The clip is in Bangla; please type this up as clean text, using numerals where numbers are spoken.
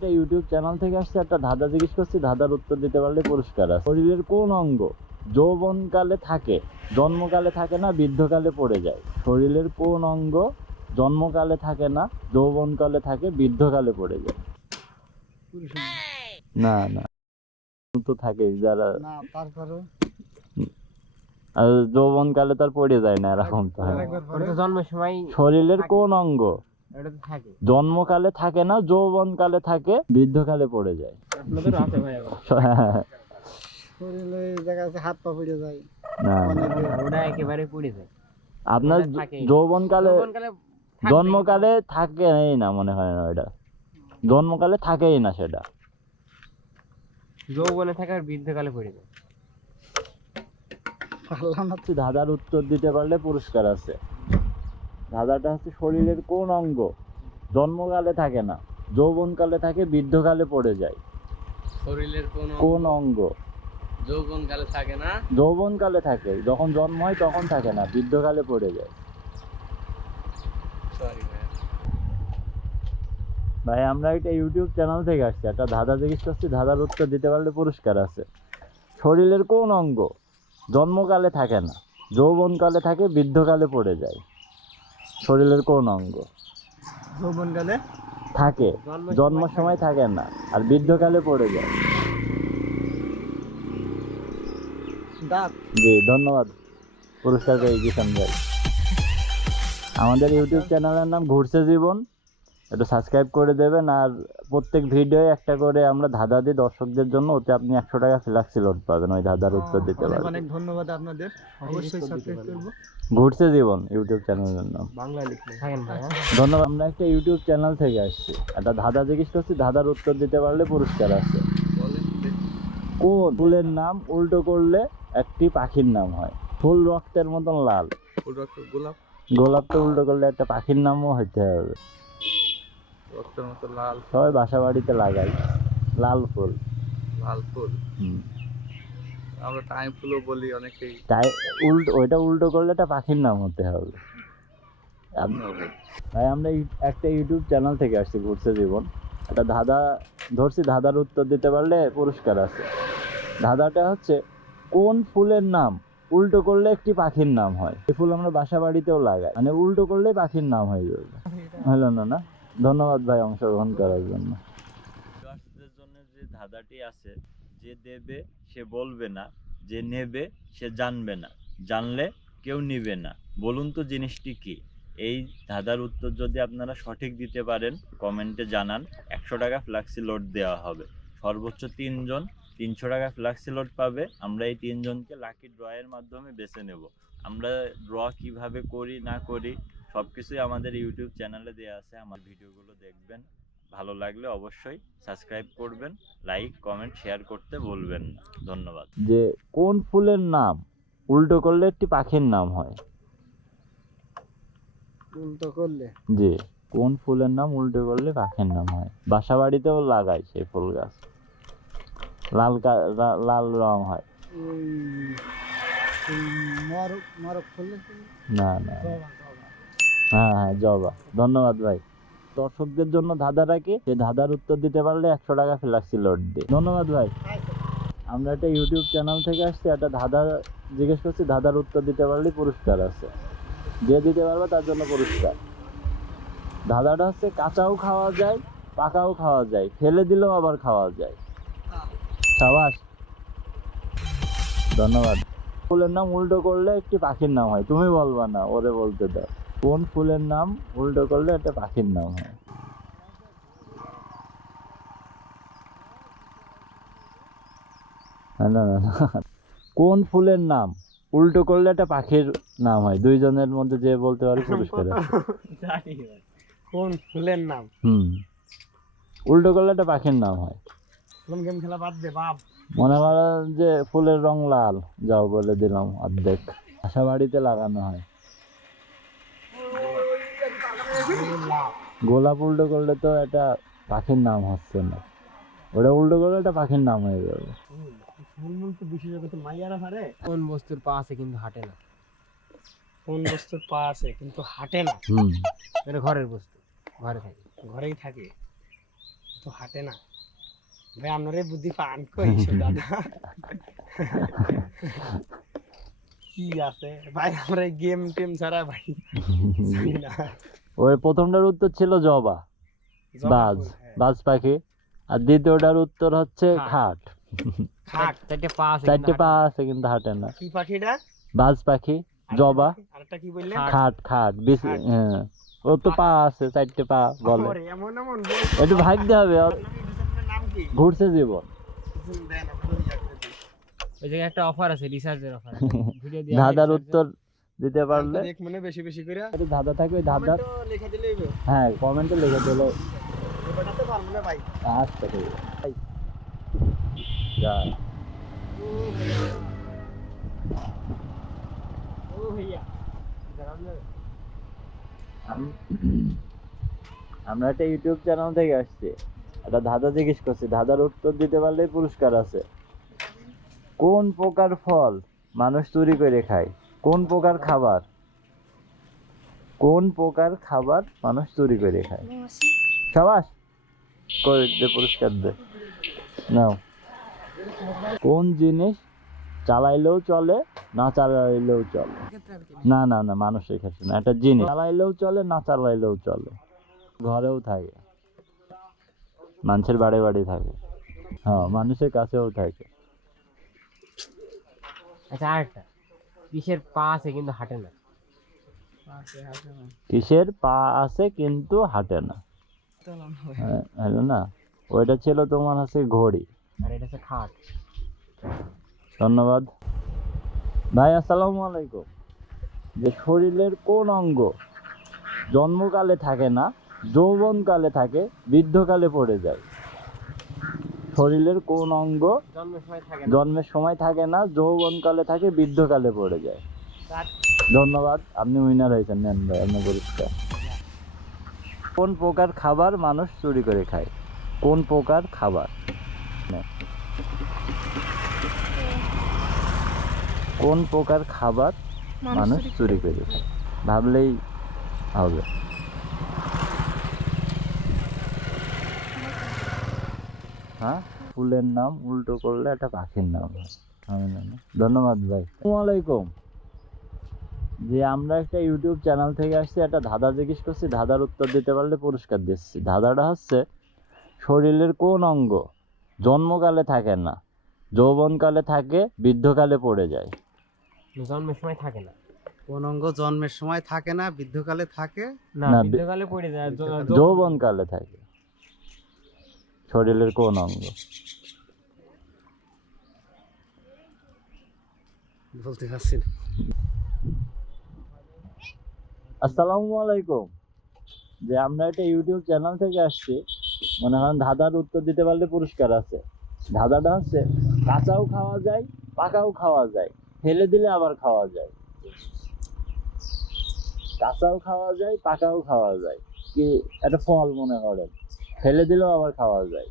একটা ইউটিউব চ্যানেল থেকে আসছে, একটা ধাঁধা জিজ্ঞেস করছি, ধাঁধার উত্তর দিতে পারলে পুরস্কার আছে। শরীরের কোন অঙ্গ যৌবনকালে থাকে, জন্মকালে থাকে না, বৃদ্ধকালে পড়ে যায়? শরীরের কোন অঙ্গ জন্মকালে থাকে না, যৌবনকালে থাকে, বৃদ্ধকালে পড়ে যায়? না না, তো থাকে যারা না, তারপরে আর যৌবনকালে তার পড়ে যায় না, এরকম তো হয়। জন্মের সময় শরীরের কোন অঙ্গ এটা তো থাকে। জন্মকালে থাকে না, যৌবনকালে থাকে, বৃদ্ধকালে পড়ে যায়? আপনাদের আছে ভাই এখন। শরীরে এই জায়গায় আছে, হাত পা পড়ে যায়। না ওটা একেবারে পড়ে যায়। আপনার ওটা থাকেই না। যৌবনকালে যৌবনকালে থাকবে জন্মকালে থাকেই না, মনে হয় না ওইটা জন্মকালে থাকেই না সেটা। কিন্তু যৌবনে থাকে আর বৃদ্ধকালে পড়ে যায়। পারলাম না। ধাঁধার উত্তর দিতে পারলে পুরস্কার আছে। ধাঁধাটা হচ্ছে, শরীরের কোন অঙ্গ জন্মকালে থাকে না, যৌবনকালে থাকে, বৃদ্ধকালে পড়ে যায়? শরীরের কোন অঙ্গ যৌবনকালে থাকে না, যৌবনকালে থাকে, যখন জন্ম হয় তখন থাকে না, বৃদ্ধকালে পড়ে যায়? সরি ভাই, ভাই আমরা একটা ইউটিউব চ্যানেল থেকে আসছি, একটা ধাঁধা জিজ্ঞেস করছি, ধাঁধার উত্তর দিতে পারলে পুরস্কার আছে। শরীরের কোন অঙ্গ জন্মকালে থাকে না, যৌবনকালে থাকে, বৃদ্ধকালে পড়ে যায়? শরীরের কোন অঙ্গ যৌবনকালে থাকে, জন্ম সময় থাকে না, আর বৃদ্ধকালে পড়ে যায়? দাঁত। জি ধন্যবাদ, পুরস্কার পেয়ে গেছেন ভাই। আমাদের ইউটিউব চ্যানেলের নাম ঘুরছে জীবন, একটু সাবস্ক্রাইব করে দেবেন। আর প্রত্যেক ভিডিওয়ে একটা করে আমরা ধাঁধা দিই দর্শকদের জন্য, ওতে আপনি 100 টাকা ফ্ল্যাক্সি লোড পাবেন ওই ধাঁধার উত্তর দিতে অনেক পারবেন। অনেক ধন্যবাদ আপনাদের, অবশ্যই সাবস্ক্রাইব করব। ঘুরছে জীবন ইউটিউব চ্যানেলের নাম। বাংলা লিখলে থাকেন ভাই। ধন্যবাদ। আমরা একটা ইউটিউব চ্যানেল থেকে আসছি, একটা ধাঁধা জিজ্ঞেস করছি, ধাঁধার উত্তর দিতে পারলে পুরস্কার আছে। বলেন দেখি। কোন ফুলের নাম উল্টো করলে একটি পাখির নাম হয়? ফুল রক্তের মতন লাল, ফুল রক্ত গোলাপ, গোলাপটা উল্টো করলে একটা পাখির নামও হইতে হবে। রক্তের মতো লাল, সবাই বাসা বাড়িতে লাগাই লাল ফুল। লাল ফুল। হুম। আমরা টাইম ফুলও বলি অনেকেই। তাই ওইটা উল্টো করলে একটা পাখির নাম হতে হবে। ভাই আমরা একটা ইউটিউব চ্যানেল থেকে আসছি, ঘুরছে জীবন, একটা ধাঁধা ধরছি, ধাঁধার উত্তর দিতে পারলে পুরস্কার আছে। ধাঁধাটা হচ্ছে, কোন ফুলের নাম উল্টো করলে একটি পাখির নাম হয়? এই ফুল আমরা বাসা বাড়িতেও লাগাই, মানে উল্টো করলেই পাখির নাম হয়ে যাবে। হলো না? না, ধন্যবাদ ভাই অংশগ্রহণ করার জন্য। জন্য যে ধাঁধাটি আছে, যে দেবে সে বলবে না, যে নেবে সে জানবে না, জানলে কেউ নিবে না, বলুন তো জিনিসটি কি? এই ধাঁধার উত্তর যদি আপনারা সঠিক দিতে পারেন কমেন্টে জানান, 100 টাকা ফ্ল্যাক্সি লোড দেওয়া হবে। সর্বোচ্চ 3 জন 300 টাকা ফ্ল্যাক্সি লোড পাবে। আমরা এই 3 জনকে লাকি ড্রয়ের মাধ্যমে বেছে নেব। আমরা ড্র কিভাবে করি না করি সব কিছুই আমাদের ইউটিউব চ্যানেলে দেওয়া আছে, আমার ভিডিওগুলো দেখবেন। ভালো লাগলে অবশ্যই সাবস্ক্রাইব করবেন, লাইক কমেন্ট শেয়ার করতে ভুলবেন না। ধন্যবাদ। যে কোন ফুলের নাম উল্টো করলে একটি পাখির নাম হয়? উল্টো করলে জি, কোন ফুলের নাম উল্টো করলে পাখির নাম হয়? বাসা বাড়িতেও লাগাই সেই ফুল গাছ, লাল রং হয়। মরক মরক ফুল। না না, হ্যাঁ হ্যাঁ জবা। ধন্যবাদ ভাই। দর্শকদের জন্য ধাঁধা রাখি, সেই ধাঁধার উত্তর দিতে পারলে 100 টাকা ফ্ল্যাক্সি লোড দিই। ধন্যবাদ ভাই। আমরা একটা ইউটিউব চ্যানেল থেকে আসছি, একটা ধাঁধা জিজ্ঞেস করছি, ধাঁধার উত্তর দিতে পারলে পুরস্কার আছে। যে দিতে পারবে তার জন্য পুরস্কার। ধাঁধাটা হচ্ছে, কাঁচাও খাওয়া যায়, পাকাও খাওয়া যায়, ফেলে দিলেও আবার খাওয়া যায়। সাবাস, ধন্যবাদ। ফুলের নাম উল্টো করলে একটি পাখির নাম হয়, তুমি বলবা না, ওরে বলতে দাও। কোন ফুলের নাম উল্টো করলে একটা পাখির নাম হয়? না না না, কোন ফুলের নাম উল্টো করলে একটা পাখির নাম হয়? 2 জনের মধ্যে যে বলতে পারে পুরস্কার আছে। কোন ফুলের নাম উল্টো করলে একটা পাখির নাম হয়? কোন গেম খেলা বাদ দে বাপ। মনে করো যে ফুলের রং লাল, যাও বলে দিলাম অর্ধেক। বাসা বাড়িতে লাগানো হয়। গোলাপ উল্টো করলে তো এটা পাখির নাম হচ্ছে না, ওটা উল্টো করলে একটা পাখির নাম হয়ে যাবে। কোন বস্তুর পা আছে কিন্তু হাঁটে না? কোন বস্তুর পা আছে কিন্তু হাঁটে না? হুম। এটা ঘরের বস্তু, ঘরে থাকে। ঘরেই থাকে। তো হাঁটে না ভাই, আপনার বুদ্ধি পান কইছো দাদা। কি আছে ভাই, আমরা গেম টেম ছাড়া ভাই জানি না। ওই প্রথমটার উত্তর ছিল জবা, বাজ, বাজ পাখি। আর দ্বিতীয়টার উত্তর হচ্ছে খাট। খাট। চারটে পা আছে চারটে পা আছে কিন্তু হাঁটে না। কি পাখিটা? বাজ পাখি, জবা, আরেকটা কি বললেন? খাট। খাট খাট। হ্যাঁ, ওর তো পা আছে, চারটে পা বলে। ওরে, এমন এমন একটু ভাগতে হবে ওর। নাম কি? ঘুরছে জীবন। দেন, আপনি ইয়াতে দিন। ওই জায়গায় একটা অফার আছে, রিসার্চের অফার ভিডিও দিয়ে ধাঁধার উত্তর দিতে পারলে দেখ মনে বেশি বেশি করে একটু ধাঁধা থাকবে, ওই ধাঁধা তো লেখা দিলেই হবে। হ্যাঁ কমেন্টে লিখে দিলে ওটা তো পারবো না ভাই। আচ্ছা ঠিক আছে। যা। ও ভাইয়া আমরা একটা ইউটিউব চ্যানেল থেকে আসছি, একটা ধাঁধা জিজ্ঞেস করছি, ধাঁধার উত্তর দিতে পারলেই পুরস্কার আছে। কোন প্রকার ফল মানুষ চুরি করে খায়? কোন প্রকার খাবার? কোন প্রকার খাবার মানুষ চুরি করে খায়? সাবাস, করে দে, পুরস্কার দে। নাও। কোন জিনিস চালাইলেও চলে, না চালাইলেও চলে? না না না, মানুষের ক্ষেত্রে না, একটা জিনিস চালাইলেও চলে, না চালাইলেও চলে, ঘরেও থাকে, মানুষের বাড়ি বাড়ি থাকে, হ্যাঁ মানুষের কাছেও থাকে। আচ্ছা আরেকটা, কিসের পা আছে কিন্তু হাঁটে না? কিসের পা আছে কিন্তু হাঁটে না? হ্যাঁ, হলো না, ওইটা ছিল তোমার হচ্ছে ঘড়ি। আর এটা হচ্ছে খাট। ধন্যবাদ ভাই। আসসালামু আলাইকুম। যে শরীরের কোন অঙ্গ জন্মকালে থাকে না, যৌবনকালে থাকে, বৃদ্ধকালে পড়ে যায়? শরীরের কোন অঙ্গ জন্মের সময় থাকে না। জন্মের সময় থাকে না, যৌবনকালে থাকে, বৃদ্ধকালে পড়ে যায়? ধন্যবাদ, আপনি উইনার হয়েছেন। নেন ভাই আপনার পুরস্কার। কোন প্রকার খাবার মানুষ চুরি করে খায়? কোন প্রকার খাবার? নেন। কোন প্রকার খাবার মানুষ চুরি করে খায়? ভাবলেই হবে। হ্যাঁ, ফুলের নাম উল্টো করলে একটা পাখির নাম হয়। আমি জানি। ধন্যবাদ ভাই। আসসালামু আলাইকুম। যে আমরা একটা ইউটিউব চ্যানেল থেকে আসছি, একটা ধাঁধা জিজ্ঞেস করছি, ধাঁধার উত্তর দিতে পারলে পুরস্কার দিচ্ছি। ধাঁধাটা হচ্ছে, শরীরের কোন অঙ্গ জন্মকালে থাকে না, যৌবনকালে থাকে, বৃদ্ধকালে পড়ে যায়? জন্মের সময় থাকে না। কোন অঙ্গ জন্মের সময় থাকে না, বৃদ্ধকালে থাকে? না, না, বৃদ্ধকালে পড়ে যায়। যৌবনকালে থাকে। শরীরের কোন অঙ্গ? বলতে পারছি না। আসসালামু আলাইকুম। যে আমরা একটা ইউটিউব চ্যানেল থেকে আসছি, মনে হয় ধাঁধার উত্তর দিতে পারলে পুরস্কার আছে। ধাঁধাটা হচ্ছে, কাঁচাও খাওয়া যায়, পাকাও খাওয়া যায়, ফেলে দিলে আবার খাওয়া যায়। কাঁচাও খাওয়া যায়, পাকাও খাওয়া যায়, কি একটা ফল মনে করেন, ফেলে দিলেও আবার খাওয়া যায়।